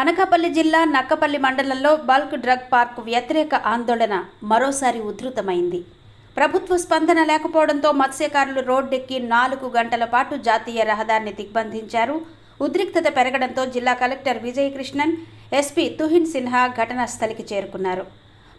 అనకాపల్లి జిల్లా నక్కపల్లి మండలంలో bulk drug park వ్యతిరేక ఆందోళన మరోసారి ఉధృతమైంది. ప్రభుత్వ స్పందన లేకపోవడంతో మత్స్యకారులు రోడ్డెక్కి నాలుగు గంటల పాటు జాతీయ రహదారిని దిగ్బంధించారు. ఉద్రిక్తత పెరగడంతో జిల్లా కలెక్టర్ విజయకృష్ణన్ ఎస్పీ తుహిన్ సిన్హా ఘటనా స్థలికి చేరుకున్నారు.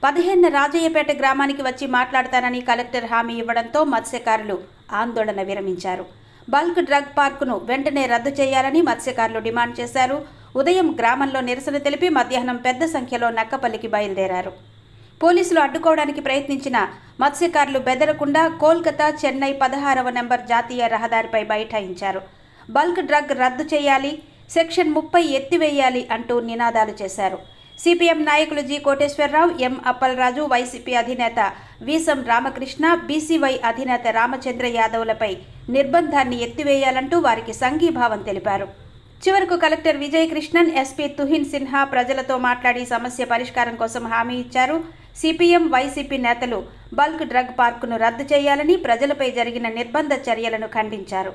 పదిహేను రాజయ్యపేట గ్రామానికి వచ్చి మాట్లాడతానని కలెక్టర్ హామీ ఇవ్వడంతో మత్స్యకారులు ఆందోళన విరమించారు. బల్క్ డ్రగ్ పార్కును వెంటనే రద్దు చేయాలని మత్స్యకారులు డిమాండ్ చేశారు. ఉదయం గ్రామంలో నిరసన తెలిపి మధ్యాహ్నం పెద్ద సంఖ్యలో నక్కపల్లికి బయలుదేరారు. పోలీసులు అడ్డుకోవడానికి ప్రయత్నించిన మత్స్యకారులు బెదరకుండా కోల్కతా చెన్నై పదహారవ నెంబర్ జాతీయ రహదారిపై బైఠాయించారు. బల్క్ డ్రగ్ రద్దు చేయాలి సెక్షన్ ముప్పై ఎత్తివేయాలి అంటూ నినాదాలు చేశారు. సిపిఎం నాయకులు G Koteswararao M Appalaraju YCP అధినేత వీసం రామకృష్ణ బీసీవై అధినేత రామచంద్ర యాదవ్లపై నిర్బంధాన్ని ఎత్తివేయాలంటూ వారికి సంఘీభావం తెలిపారు. చివరకు కలెక్టర్ విజయ్ కృష్ణన్ ఎస్పీ తుహిన్ సిన్హా ప్రజలతో మాట్లాడి సమస్య పరిష్కారం కోసం హామీ ఇచ్చారు. సిపిఎం వైసీపీ నేతలు బల్క్ డ్రగ్ పార్కును రద్దు చేయాలని ప్రజలపై జరిగిన నిర్బంధ చర్యలను ఖండించారు.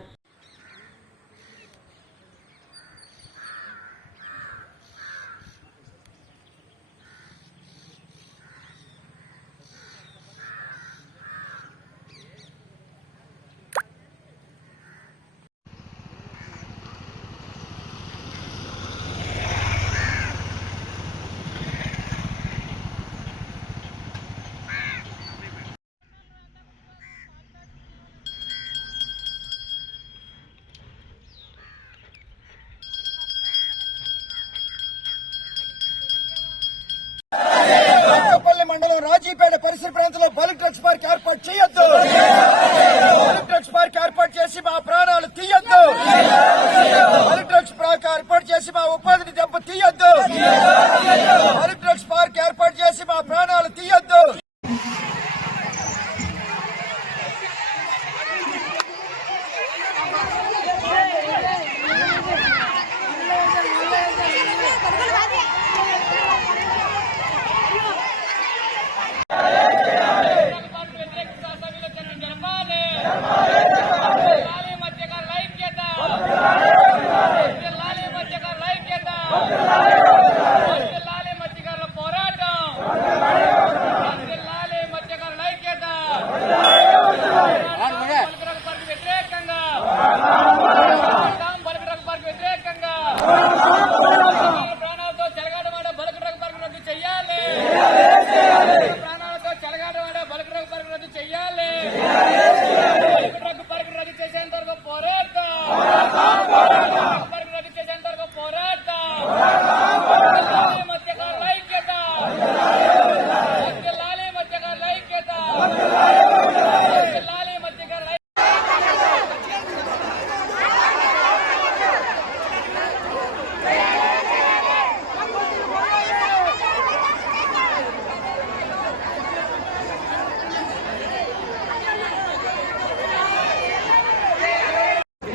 మండలం పరిసర ప్రాంతంలో బల్క్ డ్రగ్స్ పార్క్ ఏర్పాటు చేయొద్దు. బల్క్ డ్రగ్స్ పార్క్ ఏర్పాటు చేసి మా ప్రాణాలు తీయొద్దు. బల్క్ డ్రగ్స్ పార్క్ ఏర్పాటు చేసి మా ఉపాధిని దెబ్బ తీయొద్దు. బల్క్ డ్రగ్స్ పార్క్ ఏర్పాటు చేసి మా ప్రాణాలు తీయొద్దు లాలి మధ్యకార ఐక్యత లాలి మధ్యకార ఐక్యత లాలి మధ్యకారుల పోరాటం లాలి మధ్యకార ఐక్యత బలకరక పార్టీ వ్యతిరేకంగా బలకరక పార్టీ వ్యతిరేకంగా ప్రాణాలతో చెలగాటమాడ బలకరక పార్టీ రద్దు చెయ్యాలి ప్రాణాలతో చెలగాటమాడ బలకరక పార్టీ రద్దు చెయ్యాలి డ్రగ్ పార్క్ రద్దు చేసేంత వరకు పోరాడతాం పార్క్ రద్దు చేసేంత వరకు పోరాడతాం లాలి మత్స్యకారుల ఐక్యత లాలి మత్స్యకారుల ఐక్యత లాలి మత్స్యకారుల ఐక్యత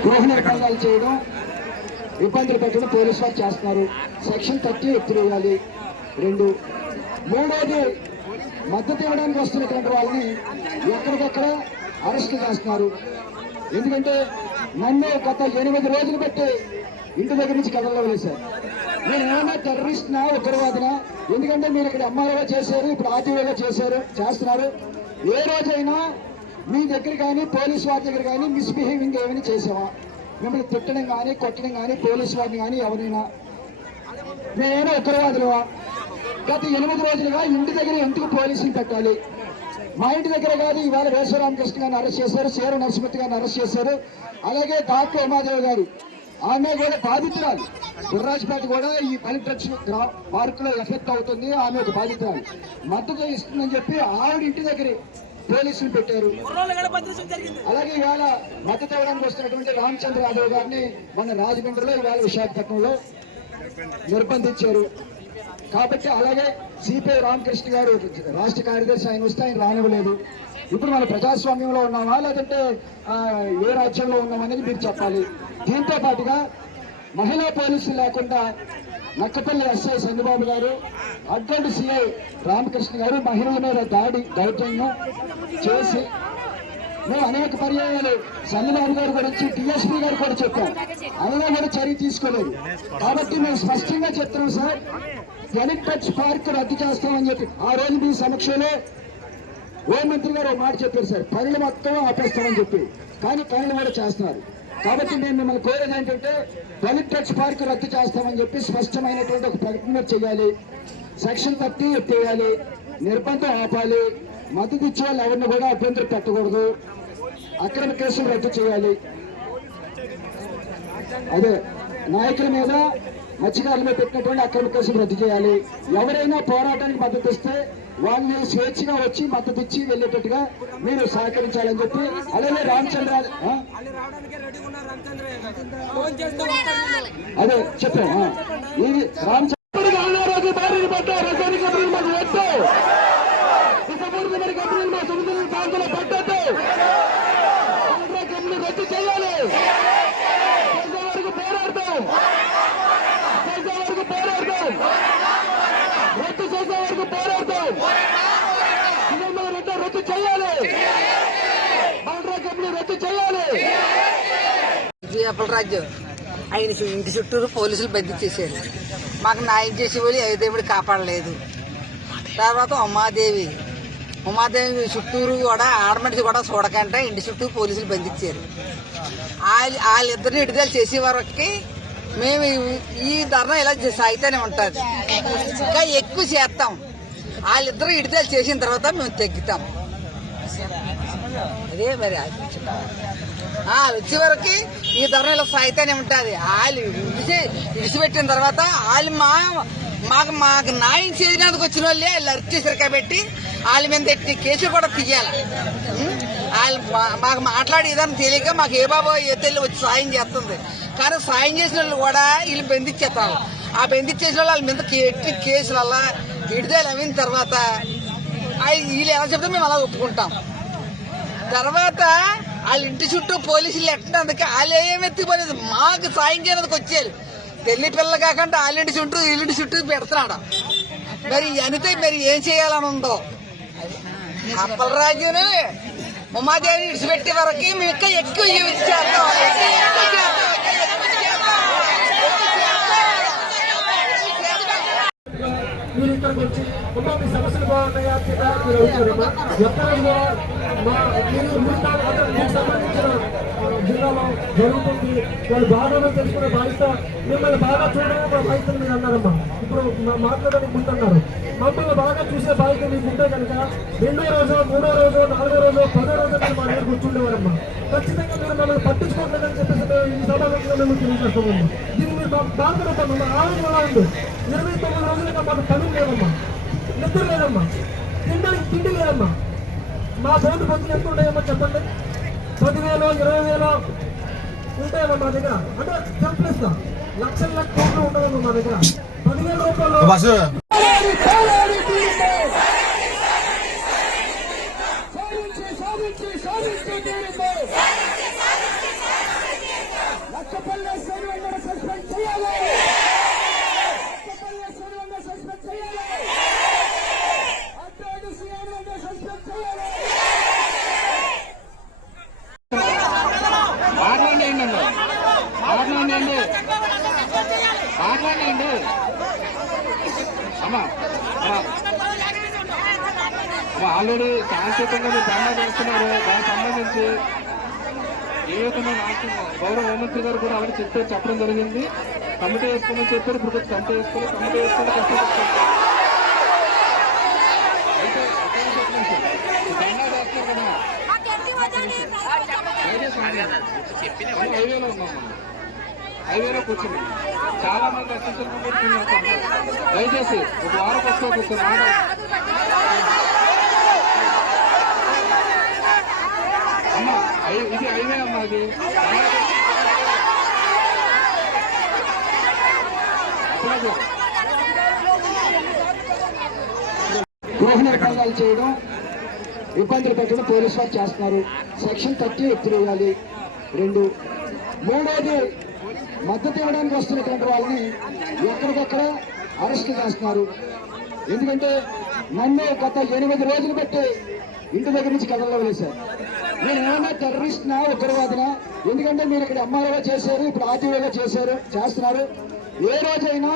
గృహ నిర్బంధాలు చేయడం ఇబ్బందులు పెట్టడం పోలీసు వారు చేస్తున్నారు. సెక్షన్ థర్టీ ఎత్తివేయాలి. రెండు. మూడోది మద్దతు ఇవ్వడానికి వస్తున్నటువంటి వాళ్ళని ఎక్కడికక్కడ అరెస్ట్ చేస్తున్నారు. ఎందుకంటే నన్ను గత ఎనిమిది రోజులు బట్టి ఇంటి దగ్గర నుంచి కథల్లో వేశారు నేను ఏమైనా టెర్రరిస్ట్నా ఉగ్రవాదినా? ఎందుకంటే మీరు ఇక్కడ ఎంఆర్ఓ చేశారు ఇప్పుడు ఆర్టీఓగా చేశారు చేస్తున్నారు. ఏ రోజైనా మీ దగ్గర కానీ పోలీస్ వారి దగ్గర కానీ మిస్బిహేవింగ్ ఏమైనా చేసావా? మిమ్మల్ని తిట్టడం కానీ కొట్టడం కానీ పోలీస్ వారిని కానీ ఎవరైనా? నేనేమో ఉగ్రవాదులువా? గత ఎనిమిది రోజులుగా ఇంటి దగ్గర ఎందుకు పోలీసులు పెట్టాలి? మా ఇంటి దగ్గర కాదు ఇవాళ వేశ్వరామకృష్ణ గారిని అరెస్ట్ చేశారు సేరు నరసింహతి గారిని అరెస్ట్ చేశారు అలాగే డాక్టర్ ఉమాదేవి గారు. ఆమె కూడా బాధితురాలు. గుర్రాజపేట కూడా ఈ పలిట్రక్స్ పార్క్ ఎఫెక్ట్ అవుతుంది ఆమె ఒక బాధితురాలు. మద్దతు ఇస్తుందని చెప్పి ఆవిడ ఇంటి దగ్గరే. పోలీసులు పెట్టారు. అలాగే ఇవాళ మద్దతు ఇవ్వడానికి వస్తున్నటువంటి రామచంద్ర యాదవ్ గారిని మన రాజమండ్రిలో ఇవాళ విశాఖపట్నంలో నిర్బంధించారు. కాబట్టి అలాగే సిపిఐ రామకృష్ణ గారు రాష్ట్ర కార్యదర్శి ఆయన వస్తే ఆయన రానివ్వలేదు. ఇప్పుడు మన ప్రజాస్వామ్యంలో ఉన్నామా లేదంటే ఏ రాజ్యంలో ఉన్నామనేది మీరు చెప్పాలి. దీంతో పాటుగా మహిళా పోలీసులు లేకుండా నక్కపల్లి ఎస్ఐ చంద్రబాబు గారు అడ్డంటి సిఐ రామకృష్ణ గారు మహిళల మీద దాడి దౌర్జన్యం చేసి మేము అనేక పర్యాయాలు చంద్రబాబు గారి గురించి డిఎస్పీ గారు కూడా చెప్పాం అయినా కూడా చర్య తీసుకోలేదు. కాబట్టి మేము స్పష్టంగా చెప్తున్నాం సార్ జనక్ టచ్ పార్క్ రద్దు చేస్తామని చెప్పి. ఆ రోజు మీ సమక్షంలో హోంమంత్రి గారు ఒక మాట చెప్పారు సార్ పనులు మొత్తం ఆపేస్తామని చెప్పి. కానీ పనులు కూడా చేస్తున్నారు. కాబట్టి నేను మిమ్మల్ని కోరేది ఏంటంటే దళిత్ టచ్ పార్క్ రద్దు చేస్తామని చెప్పి స్పష్టమైనటువంటి ఒక ప్రకటన చేయాలి. సెక్షన్ థర్టీ ఎత్తేయాలి. నిర్బంధం ఆపాలి. మద్దతు ఇచ్చే వాళ్ళు ఎవరిని కూడా అభ్యంతరం పెట్టకూడదు. అక్రమ కేసులు రద్దు చేయాలి. అదే నాయకుల మీద మత్స్యకారుల మీద పెట్టినటువంటి అక్రమ కేసులు రద్దు చేయాలి. ఎవరైనా పోరాటానికి మద్దతు ఇస్తే వాళ్ళని స్వేచ్ఛగా వచ్చి మద్దతు ఇచ్చి వెళ్ళేటట్టుగా మీరు సహకరించాలని చెప్పి అలాగే రామచంద్ర అదే చెప్పాను ఆ. ఇది రామచంద్ర సముద్ర ప్రాంతంలో పడ్డద్దు కంపెనీ రద్దు చేయాలి. చేసే వరకు పోరాడతాం. చేసే వరకు పోరాడతాం. రద్దు చేసే వరకు పోరాడతాం రెడ్డి రద్దు చేయాలి. కంపెనీ రద్దు చేయాలి. రాజ్యం ఆయన ఇంటి చుట్టూరు పోలీసులు బంధించేశారు మాకు న్యాయం చేసేవాళ్ళు ఏ దేవుడు కాపాడలేదు. తర్వాత ఉమాదేవి ఉమాదేవి చుట్టూరు కూడా ఆడమనిషి కూడా చూడకంటే ఇంటి చుట్టూ పోలీసులు బంధించారు. వాళ్ళిద్దరిని విడుదల చేసే వరకు మేము ఈ- ఈ ధర్నా ఇలా సాగితేనే ఉంటుంది. ఇంకా ఎక్కువ చేస్తాం. వాళ్ళిద్దరు విడుదల చేసిన తర్వాత మేము తగ్గుతాం. అదే మరి ఆలోచన. వచ్చే వరకు ఈ ధర ఇలా సాగితేనే ఉంటుంది. వాళ్ళు విడిచి విడిచిపెట్టిన తర్వాత వాళ్ళు మా మాకు మాకు న్యాయం చేయడానికి వచ్చిన వాళ్ళే వాళ్ళు అరెస్ట్ చేశారు కాబట్టి వాళ్ళ మీద ఎట్టి కేసులు కూడా తీయాలి. వాళ్ళు మాకు మాట్లాడే విధానం తెలియక మాకు ఏ బాబో ఏ తెల్లి వచ్చి సాయం చేస్తుంది. కానీ సాయం చేసిన వాళ్ళు కూడా వీళ్ళు బెందిచ్చేస్తారు ఆ బెందిచ్చేసిన వాళ్ళు వాళ్ళ మీద ఎట్టి కేసులు అలా విడుదల అయిన తర్వాత వీళ్ళు ఎలా చెప్తే మేము అలా ఒప్పుకుంటాం. తర్వాత వాళ్ళ ఇంటి చుట్టూ పోలీసులు ఎట్టినందుకు వాళ్ళు ఏమి ఎత్తిపోలేదు. మాకు సాయం చేయడానికి వచ్చేది పెళ్ళి పిల్లలు కాకుండా ఆలింటి చుట్టూ ఇల్లింటి చుట్టూ పెడుతున్నాడు మరి అనితే మరి ఏం చేయాలని ఉందో అప్పలరాజుని ఉమాదేవి విడిచిపెట్టే వరకు మేము ఇంకా ఎక్కువ చేస్తాం మీరు ఇక్కడికి వచ్చి కుటుంబ సమస్యలు బాగున్నాయా? లేదా మీరు అడుగుతారమ్మా ఎక్కడ మా మీరు సంబంధించిన జిల్లాలో జరుగుతుంది. వాళ్ళు బాగా తెలుసుకునే బాధ్యత మిమ్మల్ని బాగా చూడడం మా బాధ్యత మీరు అన్నారమ్మా. ఇప్పుడు మాట్లాడడానికి ముందన్నారు మమ్మల్ని బాగా చూసే బాధ్యత మీకు ఉంటే కనుక రెండో రోజు మూడో రోజు నాలుగో రోజు పదో రోజు మీరు మా దగ్గర కూర్చుండేవారమ్మా. ఖచ్చితంగా మీరు మమ్మల్ని పట్టించుకోవట్లేదని చెప్పేసి మేము ఈ సభాముఖంగా మేము తెలియజేస్తామమ్మా దీన్ని మీరు బా- మా ఆలోచన ఎలా ఉంది? ఇరవై తొమ్మిది రోజులుగా మాకు పని లేదమ్మా నిద్ర లేదమ్మా. తినడానికి తిండి లేదమ్మా. మా బోర్డు బతులు ఎంత ఉంటాయమ్మా చెప్పండి? పదివేలు ఇరవై వేలు ఉంటాయమ్మా మా దగ్గర. అంటే చెప్పలేస్తా లక్షల లక్ష కోట్లు ఉండదమ్మా మా దగ్గర. పదివేల రూపాయలు సాధించి సాధించి సాధించి తీరుంది లక్కపల్లె సూర్యన్న సస్పెండ్ చేయాలి లక్కపల్లె సూర్యన్న సస్పెండ్ చేయాలి అడ్డాడు సీఎంన్న సస్పెండ్ చేయాలి మాట్లాడండి మాట్లాడండి మాట్లాడండి అమ్మా అమ్మా. అమ్మా, ఆల్రెడీ శాంతియుతంగా మీరు ధర్నా చేస్తున్నారు దానికి సంబంధించి ఏ విధంగా నాకు గౌరవ హోంమంత్రి గారు కూడా ఆల్రెడీ చెప్పే చెప్పడం జరిగింది కమిటీ వేసుకోమని చెప్పారు. ఇప్పుడు కొంచెం కమిటీ వేసుకొని కమిటీ వేసుకొని హైవేలో ఉన్నాం మనం. హైవేలో కూర్చుని చాలా మంది అసెంబ్లీ దయచేసి ఒక వారం వస్తే కూర్చొని అమ్మ ఇది హైవే అమ్మా అది గృహ నిర్బంధాలు చేయడం ఇబ్బందులు పెట్టడం పోలీసు వారు చేస్తున్నారు. సెక్షన్ థర్టీ ఎత్తివేయాలి రెండు. మూడోది మద్దతు ఇవ్వడానికి వస్తున్నటువంటి వాళ్ళని ఎక్కడికక్కడ అరెస్ట్ చేస్తున్నారు. ఎందుకంటే నన్ను గత ఎనిమిది రోజులు బట్టి ఇంటి దగ్గర నుంచి కథల్లో వేశారు నేను ఏమైనా టెర్రరిస్ట్నా ఉగ్రవాదినా? ఎందుకంటే మీరు ఇక్కడ ఎంఆర్ఓ చేశారు ఇప్పుడు ఆర్టీఓగా చేశారు చేస్తున్నారు. ఏ రోజైనా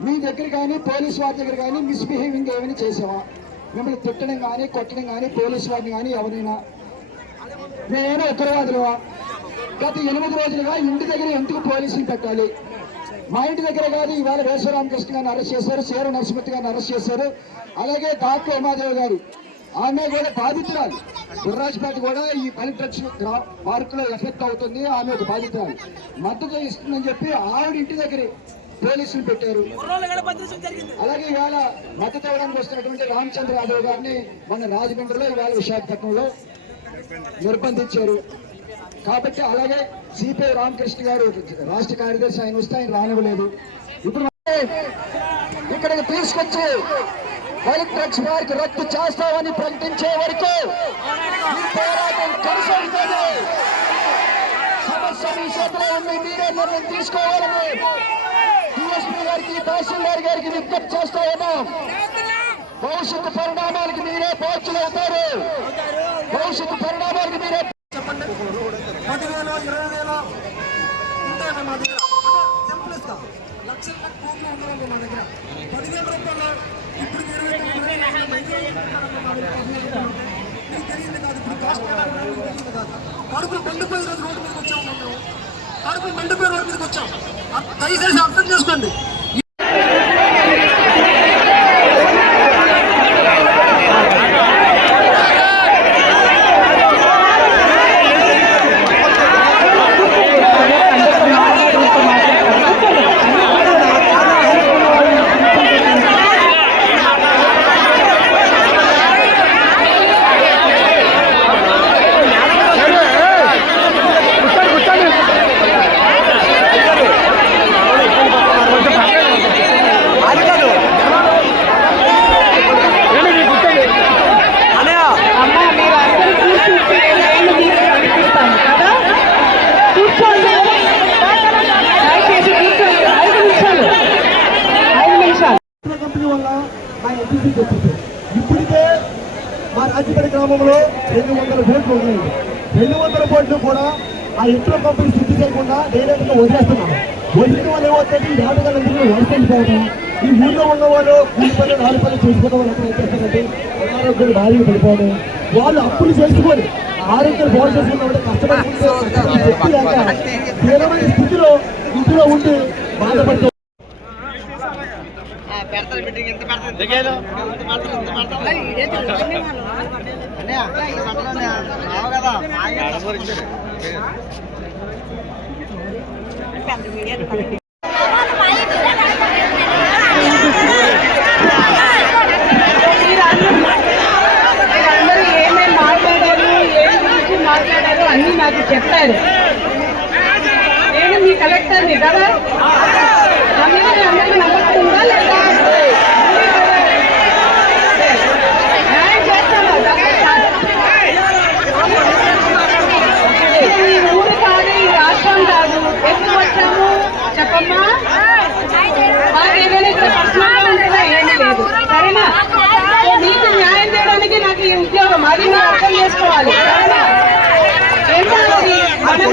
మీ దగ్గర కానీ పోలీస్ వారి దగ్గర కానీ మిస్బిహేవింగ్ ఏమైనా చేసావా? మిమ్మల్ని తిట్టడం కానీ కొట్టడం కానీ పోలీస్ వారిని కానీ ఎవరైనా? నేను ఉగ్రవాదులువా? గత ఎనిమిది రోజులుగా ఇంటి దగ్గర ఎందుకు పోలీసులు పెట్టాలి? మా ఇంటి దగ్గర కాదు ఇవాళ వేశ్వరామకృష్ణ గారిని అరెస్ట్ చేశారు సేరు నరసింహతి గారిని అరెస్ట్ చేశారు. అలాగే డాక్టర్ ఉమాదేవి గారు ఆమె కూడా బాధితురాలు. గుర్రాజ్పేట కూడా ఈ కలెక్టర్ పార్క్లో ఎఫెక్ట్ అవుతుంది ఆమె ఒక బాధితురాలు. మద్దతు ఇస్తుందని చెప్పి ఆవిడ ఇంటి దగ్గర పోలీసులు పెట్టారు. అలాగే ఇవాళ మద్దతు ఇవ్వడానికి వస్తున్నటువంటి రామచంద్ర యాదవ్ గారిని మన రాజమండ్రిలో ఇవాళ విశాఖపట్నంలో నిర్బంధించారు. కాబట్టి అలాగే సిపిఐ రామకృష్ణ గారు రాష్ట్ర కార్యదర్శి ఆయన వస్తే ఆయన రానివ్వలేదు. ఇప్పుడు ఇక్కడికి తీసుకొచ్చి హెల్త్ డ్రగ్స్ వారికి రద్దు చేస్తామని ప్రకటించే వరకు ఈ పోరాటం కొనసాగుతుంది. సమస్య మీ చేతిలో ఉంది మీరే నిర్ణయం తీసుకోవాలని డిఎస్పీ గారికి తహసీల్దార్ గారికి విజ్ఞప్తి చేస్తా ఉన్నాం. భవిష్యత్తు పరిణామాలకు మీరే బాధ్యులు అవుతారు. భవిష్యత్తు పరిణామాలకు మీరే పదివేలు ఇరవై ఉంటాయి మా దగ్గర. లక్షల కోట్లు మా దగ్గర రూపాయలు ఇప్పుడు ఇరవై తొమ్మిది వేలు అయినా ఐదు వేలు తెలియదు కాదు ఇప్పుడు కాస్ట్ తెలియదు కాదు కడుపులు మండిపోయి రోజు రోడ్డు మీదకి వచ్చాము మనం కడుపులు మండిపోయి రోడ్డు మీదకి వచ్చాం దయచేసి అర్థం చేసుకోండి అమ్మా మీరు అందరూ కూర్చుంటే నేను మీకు కనిపిస్తాను కదా కూర్చోండి దయచేసి కూర్చోండి ఐదు నిమిషాలు ఐదు నిమిషాలు ఇతర కంపెనీ వల్ల మా ఎన్టీసీ వచ్చింది ఇప్పటికే మా రాజపేట గ్రామంలో రెండు వందల బోట్లు ఉన్నాయి రెండు బోట్లు కూడా ఆ ఇతర కంపెనీ శుద్ధి చేయకుండా డైరెక్ట్గా వదిలేస్తున్నాం వదిలిన వాళ్ళు ఏమవుతుంది ఈ వేటగాళ్ళందరూ వలసైపోవడం ఈ ఊళ్ళో ఉన్న వాళ్ళు కూలి పనులు నాలుగు పనులు చేసుకోవడం వాళ్ళు ఎక్కడ చేస్తారంటే అనారోగ్యం భారీగా పడిపోవడం. వాళ్ళు అప్పులు చేసుకొని ఆరోగ్యాలు బాగు చేసుకున్నప్పుడు తీవ్రమైన స్థితిలో ఇంటిలో ఉండి బాధపడుతూ కదా మీరందరూ ఏమేమి మాట్లాడారు ఏం గురించి మాట్లాడారు అన్నీ నాకు చెప్పారు నేను మీ కలెక్టర్ని కదా నా మీద మీ అందరికీ నమ్మకం ఉందా లేదా న్యాయం చేస్తాను తప్పే కాదు. ఇది ఈ ఊరు కాదు ఈ రాష్ట్రం కాదు ఎందుకు వచ్చాము చెప్పమ్మా మాకు ఏదైనా ఇక్కడ పర్సనల్గా ఉంటుందా ఏమీ లేదు సరేనా నీకు న్యాయం చేయడానికి నాకు ఈ ఉద్యోగం అది మీరు అర్థం చేసుకోవాలి సరేనా ఏంటో అది మనం ఇలా ఏమైనా సరే నా- నాతో మాట్లాడాలి కానీ ఇలా రోడ్డుకి అడ్డంగా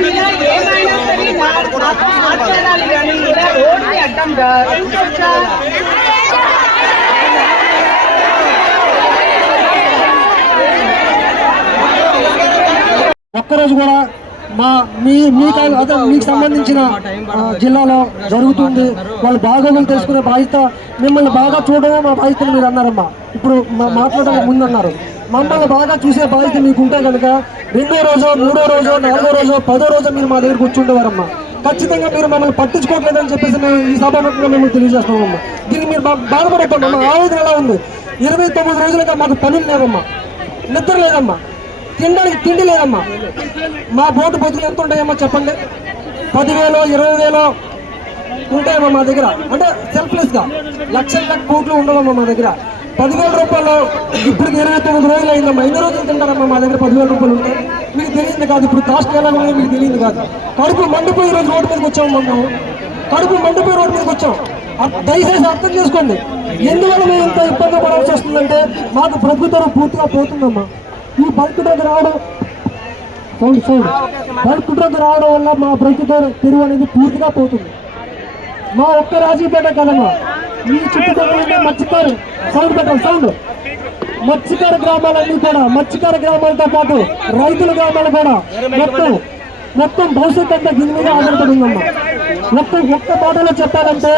ఇంకొచ్చా ఒక్కరోజు కూడా మా మీ మీ అదే మీకు సంబంధించిన జిల్లాలో జరుగుతుంది. వాళ్ళు బాగోగులు తెలుసుకునే బాధ్యత మిమ్మల్ని బాగా చూడడమే మా బాధ్యతను మీరు అన్నారమ్మా. ఇప్పుడు మా- మాట్లాడడానికి ముందు అన్నారు మమ్మల్ని బాగా చూసే బాధ్యత మీకు ఉంటే కనుక రెండో రోజు మూడో రోజు నాలుగో రోజు పదో రోజు మీరు మా దగ్గర కూర్చుండేవారమ్మా ఖచ్చితంగా మీరు మమ్మల్ని పట్టించుకోవట్లేదని చెప్పేసి మేము ఈ సభాముఖంగా మేము తెలియజేస్తున్నామమ్మా. దీనికి మీరు బాధపడకండి అమ్మా. ఆవేదన ఎలా ఉంది? ఇరవై తొమ్మిది రోజులుగా మాకు పనులు లేవమ్మా. నిద్ర లేదమ్మా. తినడానికి తిండి లేదమ్మా. మా బోటు బతులు ఎంత ఉంటాయమ్మా చెప్పండి? పదివేలు ఇరవై వేలు ఉంటాయమ్మా మా దగ్గర. అంటే సెల్ఫ్లెస్గా లక్షల కోట్లు ఉండవమ్మా మా దగ్గర. పదివేల రూపాయలు ఇప్పుడు ఇరవై తొమ్మిది రోజులు అయిందమ్మా. ఎన్ని రోజులు తింటారమ్మా మా దగ్గర పదివేల రూపాయలు ఉంటే? మీకు తెలియదు కాదు ఇప్పుడు కాస్ట్ ఎలా ఉందో మీకు తెలియదు కాదు. కడుపు మండిపోయి రోజు రోడ్డు మీదకి వచ్చాము మేము. కడుపు మండిపోయి రోడ్డు మీదకి వచ్చాం. దయచేసి అర్థం చేసుకోండి. ఎందువల్ల మేము ఇంత ఇబ్బంది పడాల్సి వస్తుందంటే మాకు ప్రభుత్వం పూర్తిగా పోతుందమ్మా. ఈ బల్క్ డ్రగ్ రావడం సౌండ్ సౌండ్. బల్క్ డ్రగ్ రావడం వల్ల మా ప్రభుత్వ తెరువు అనేది పూర్తిగా పోతుంది. మా ఒక్క రాజీపేట కదమ్మా. ఈ చుట్టుపక్కల మత్స్యకారు. సౌండ్ పెట్టాలి సౌండ్ మత్స్యకార గ్రామాలన్నీ కూడా మత్స్యకార గ్రామాలతో పాటు రైతుల గ్రామాలు కూడా. మొత్తం మొత్తం భవిష్యత్ అంతా దీని మీద ఆధారపడి ఉందమ్మా. మొత్తం ఒక్క మాటలో చెప్పాలంటే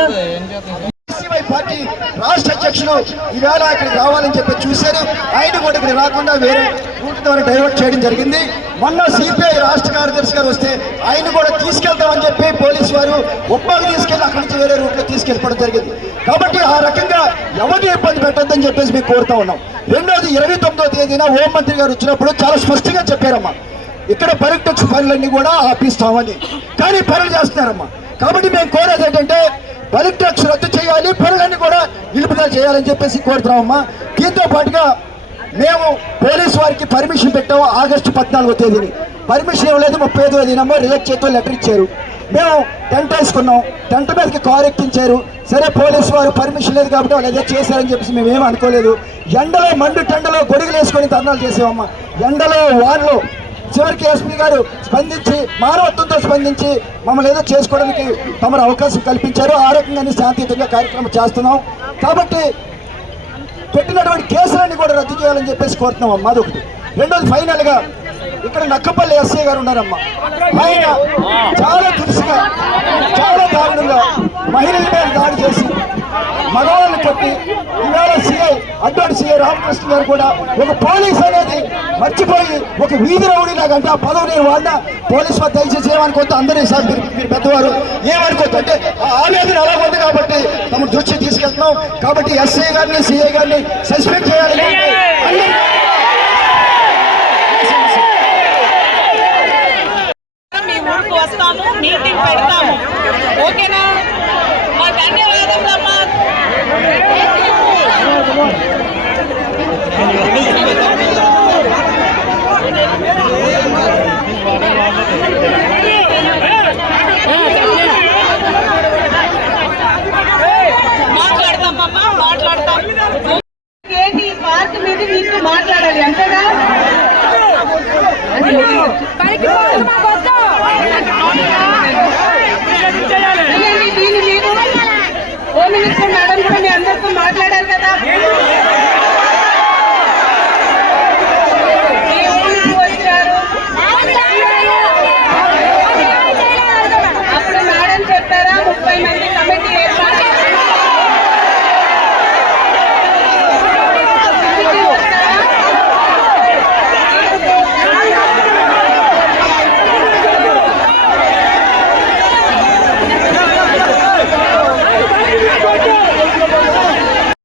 పార్టీ రాష్ట్ర అధ్యక్షులు ఈవేళ ఇక్కడికి రావాలని చెప్పి చూశారు. ఆయన కూడా ఇక్కడ రాకుండా వేరే రూట్ ద్వారా డైవర్ట్ చేయడం జరిగింది. మొన్న సిపిఐ రాష్ట్ర కార్యదర్శి గారు వస్తే ఆయన కూడా తీసుకెళ్తామని చెప్పి పోలీసు వారు ఉప్పాకి తీసుకెళ్ళి అక్కడి నుంచి వేరే రూట్లో తీసుకెళ్ళిపోవడం జరిగింది. కాబట్టి ఆ రకంగా ఎవరిని ఇబ్బంది పెట్టద్దని చెప్పేసి మేము కోరుతా ఉన్నాం. రెండోది ఇరవై తొమ్మిదో తేదీన హోంమంత్రి గారు వచ్చినప్పుడు చాలా స్పష్టంగా చెప్పారమ్మా. ఇక్కడ పర్యటక్ష పనులన్నీ కూడా ఆపిస్తామని. కానీ పనులు చేస్తున్నారమ్మా. కాబట్టి మేము కోరేది ఏంటంటే పర్యటక్ష రద్దు చేయాలి పనులన్నీ కూడా నిలుపుదల చేయాలని చెప్పేసి కోరుతున్నామమ్మా. దీంతో పాటుగా మేము పోలీస్ వారికి పర్మిషన్ పెట్టాము ఆగస్టు పద్నాలుగో తేదీని. పర్మిషన్ ఇవ్వలేదు ముప్పై ఐదో తేదీనమ్మో రిజెక్ట్ చేస్తూ లెటర్ ఇచ్చారు. మేము టెంట్ వేసుకున్నాం. టెంట్ మీదకి కారు ఎక్కించారు. సరే పోలీసు వారు పర్మిషన్ లేదు కాబట్టి వాళ్ళు ఏదో చేశారని చెప్పేసి మేము ఏం అనుకోలేదు. ఎండలో మండు టెండలో గొడుగులు వేసుకొని ధర్నాలు చేసామమ్మా ఎండలో వారిలో చివరికి ఎస్పీ గారు స్పందించి మానవత్వంతో స్పందించి మమ్మల్ని ఏదో చేసుకోవడానికి తమరు అవకాశం కల్పించారు. ఆ రకంగానే శాంతియుతంగా కార్యక్రమం చేస్తున్నాం. కాబట్టి పెట్టినటువంటి కేసులన్నీ కూడా రద్దు చేయాలని చెప్పేసి కోరుతున్నాం అమ్మా. అదొకటి. రెండోది ఫైనల్గా ఇక్కడ నక్కపల్లి ఎస్ఐ గారు ఉన్నారమ్మా. ఆయన చాలా దురుసుగా చాలా దారుణంగా మహిళల మీద దాడి చేసి మగవాళ్ళని కొట్టి ఈవేళ సిఐ అడ్వాడి సిఐ రామకృష్ణ గారు కూడా ఒక పోలీస్ అనేది మర్చిపోయి ఒక వీధి రౌడీ లాగంటే ఆ పదవి నేను వాడినా పోలీస్ వారు దయచేసి ఏమనుకోవద్దు అందరూ సార్ మీరు మీరు పెద్దవారు. ఏమనుకోవద్దు అంటే ఆ ఆవేదన అలా ఉంది కాబట్టి తమ దృష్టి తీసుకెళ్తున్నాం. కాబట్టి ఎస్ఐ గారిని సిఐ గారిని సస్పెండ్ చేయాలి. వినండి, దీన్ని